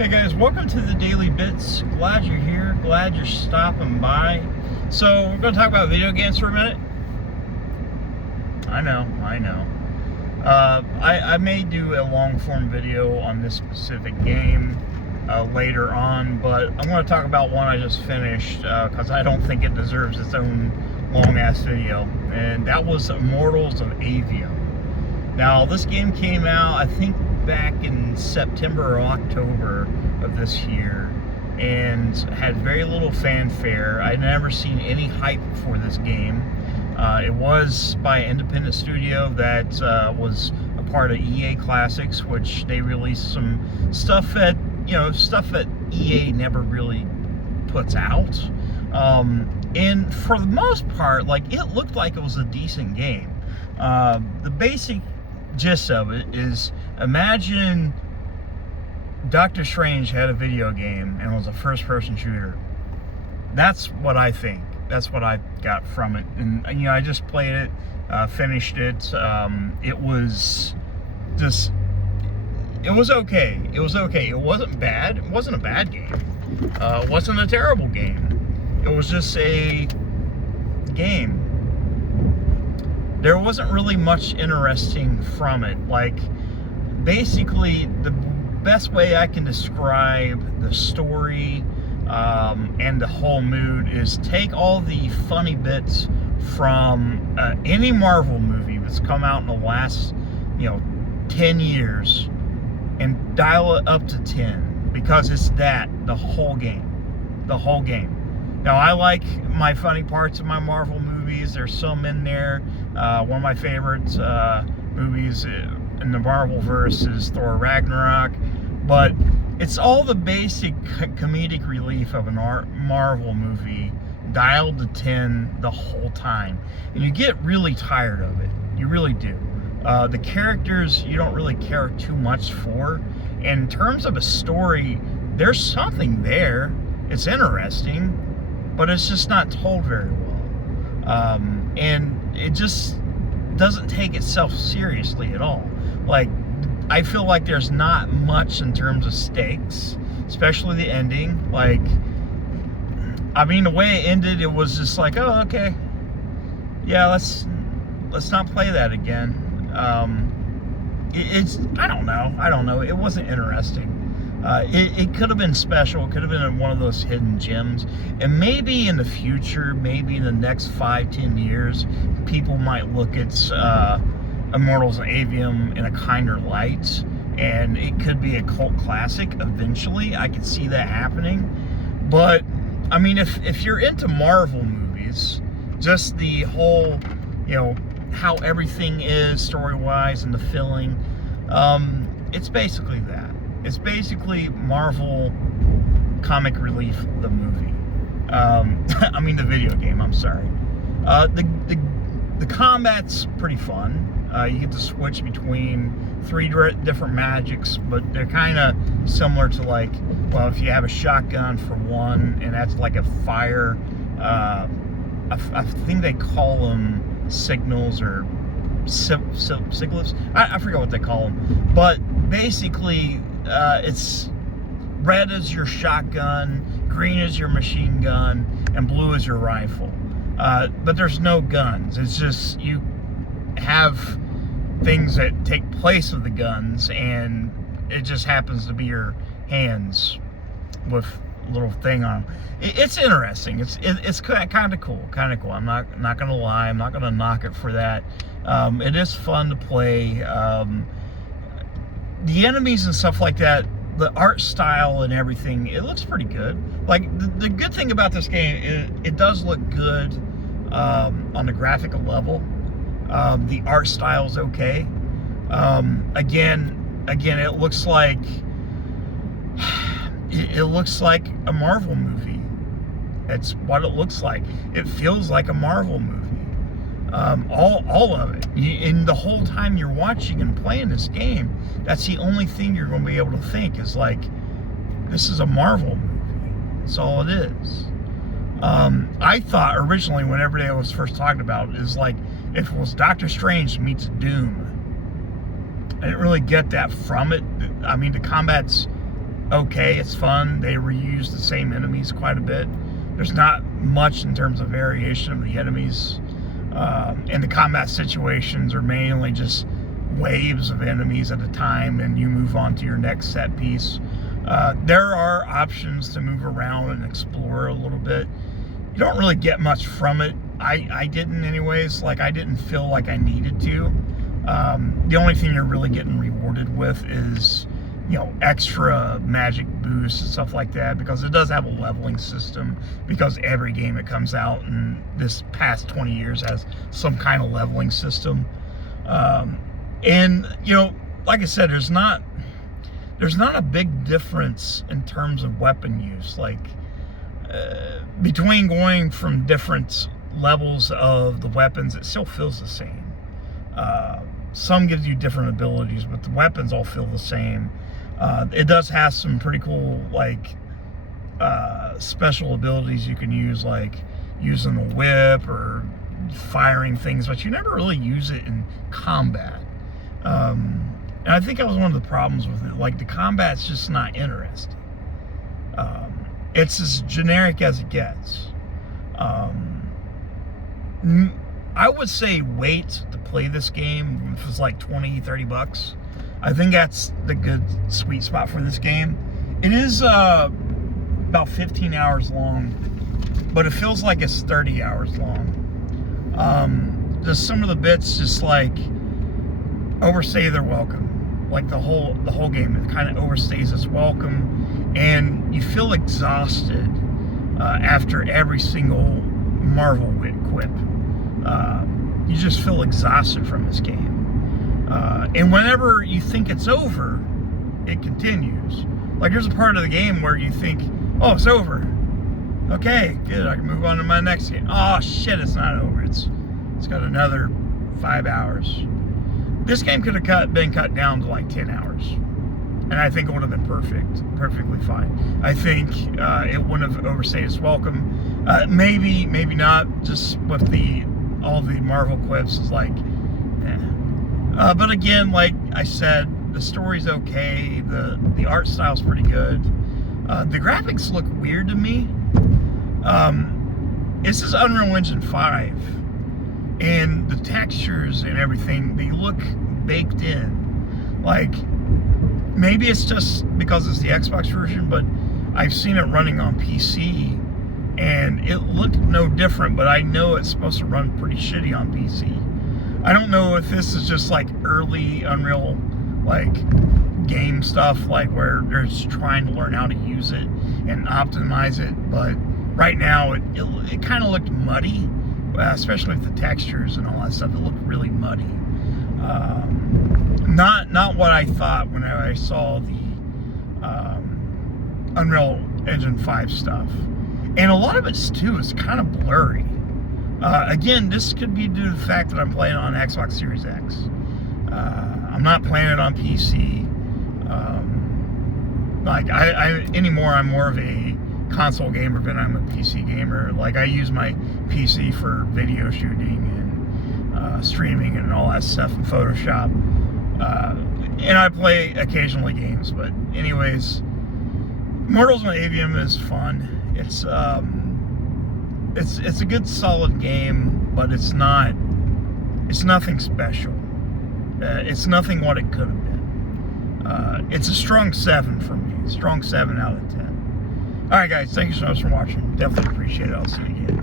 Hey guys, welcome to the Daily Bits. Glad you're here, glad you're stopping by. So, we're going to talk about video games for a minute. I know. I may do a long-form video on this specific game later on, but I'm going to talk about one I just finished because I don't think it deserves its own long-ass video, and that was Immortals of Aveum. Now, this game came out, I think, back in September or October of this year, and had very little fanfare. I'd never seen any hype for this game. It was by an independent studio that was a part of EA Classics, which they released some stuff that EA never really puts out. And for the most part, like, it looked like it was a decent game. The basic gist of it is, imagine Doctor Strange had a video game and was a first-person shooter. That's what I think. That's what I got from it. And I just played it, finished it. It was okay. It was okay. It wasn't bad. It wasn't a bad game. It wasn't a terrible game. It was just a game. There wasn't really much interesting from it. Like, basically, the best way I can describe the story and the whole mood is take all the funny bits from any Marvel movie that's come out in the last 10 years and dial it up to 10, because it's the whole game. Now, I like my funny parts of my Marvel movies. There's some in there. One of my favorite movies in the Marvel-verse is Thor Ragnarok. But it's all the basic comedic relief of a Marvel movie dialed to 10 the whole time. And you get really tired of it. You really do. The characters you don't really care too much for. And in terms of a story, there's something there. It's interesting, but it's just not told very well. And it just doesn't take itself seriously at all. Like, I feel like there's not much in terms of stakes, especially the ending. Like, I mean, the way it ended, it was just like, oh, okay, yeah, let's not play that again. I don't know. It wasn't interesting. It could have been special. It could have been one of those hidden gems. And maybe in the future, maybe in the next 5-10 years, people might look at Immortals and Aveum in a kinder light, and it could be a cult classic eventually. I could see that happening. But, I mean, if you're into Marvel movies, just the whole, how everything is story-wise and the filling, it's basically that. It's basically Marvel comic relief, the movie. I mean, the video game, I'm sorry. The combat's pretty fun. You get to switch between 3 different magics, but they're kind of similar to, like, well, if you have a shotgun for one, and that's like a fire, I think they call them signals or siglifs. I forget what they call them. But basically, it's red is your shotgun, green is your machine gun, and blue is your rifle. But there's no guns. It's just you have things that take place with the guns, and it just happens to be your hands with a little thing on them. It's interesting. It's kind of cool. I'm not gonna lie. I'm not gonna knock it for that. It is fun to play. The enemies and stuff like that, the art style and everything, it looks pretty good. Like, the good thing about this game is it does look good on the graphical level. The art style is okay. Again, it looks like a Marvel movie. It's what it looks like. It feels like a Marvel movie. All of it. And the whole time you're watching and playing this game, that's the only thing you're going to be able to think is, like, this is a Marvel movie. That's all it is. I thought originally, whenever they was first talking about it, is like if it was Doctor Strange meets Doom. I didn't really get that from it. I mean, the combat's okay. It's fun. They reuse the same enemies quite a bit. There's not much in terms of variation of the enemies. And the combat situations are mainly just waves of enemies at a time, and you move on to your next set piece. There are options to move around and explore a little bit. You don't really get much from it. I didn't anyways. Like, I didn't feel like I needed to. The only thing you're really getting rewarded with is, you know, extra magic boosts and stuff like that, because it does have a leveling system, because every game that comes out in this past 20 years has some kind of leveling system. And, you know, like I said, there's not a big difference in terms of weapon use. Like, between going from different levels of the weapons, it still feels the same. Some gives you different abilities, but the weapons all feel the same. It does have some pretty cool, like, special abilities you can use, like using the whip or firing things, but you never really use it in combat. And I think that was one of the problems with it. Like, the combat's just not interesting. It's as generic as it gets. I would say wait to play this game if it's like 20, 30 bucks. I think that's the good sweet spot for this game. It is about 15 hours long, but it feels like it's 30 hours long. Just some of the bits just like overstay their welcome. Like the whole game, it kind of overstays its welcome, and you feel exhausted after every single Marvel quip. You just feel exhausted from this game. And whenever you think it's over, it continues. Like, there's a part of the game where you think, oh, it's over. Okay, good, I can move on to my next game. Oh, shit, it's not over. It's got another 5 hours. This game could have been cut down to like 10 hours. And I think it would have been perfectly fine. I think it wouldn't have overstayed its welcome. Maybe not, just with all the Marvel quips, is like, eh. But again, like I said, the story's okay. The art style's pretty good. The graphics look weird to me. This is Unreal Engine 5, and the textures and everything, they look baked in. Like, maybe it's just because it's the Xbox version, but I've seen it running on PC, and it looked no different, but I know it's supposed to run pretty shitty on PC. I don't know if this is just like early Unreal, like, game stuff, like where they're just trying to learn how to use it and optimize it, but right now it kind of looked muddy, especially with the textures and all that stuff. It looked really muddy. Not what I thought when I saw the Unreal Engine 5 stuff. And a lot of it too is kind of blurry. Again, this could be due to the fact that I'm playing on Xbox Series X. I'm not playing it on PC. Anymore, I'm more of a console gamer than I'm a PC gamer. Like, I use my PC for video shooting and streaming and all that stuff in Photoshop. And I play occasionally games, but anyways, Immortals and Aveum is fun. It's a good solid game, but it's nothing special. It's nothing what it could have been. It's a strong 7 for me. Strong 7 out of 10. Alright guys, thank you so much for watching. Definitely appreciate it. I'll see you again.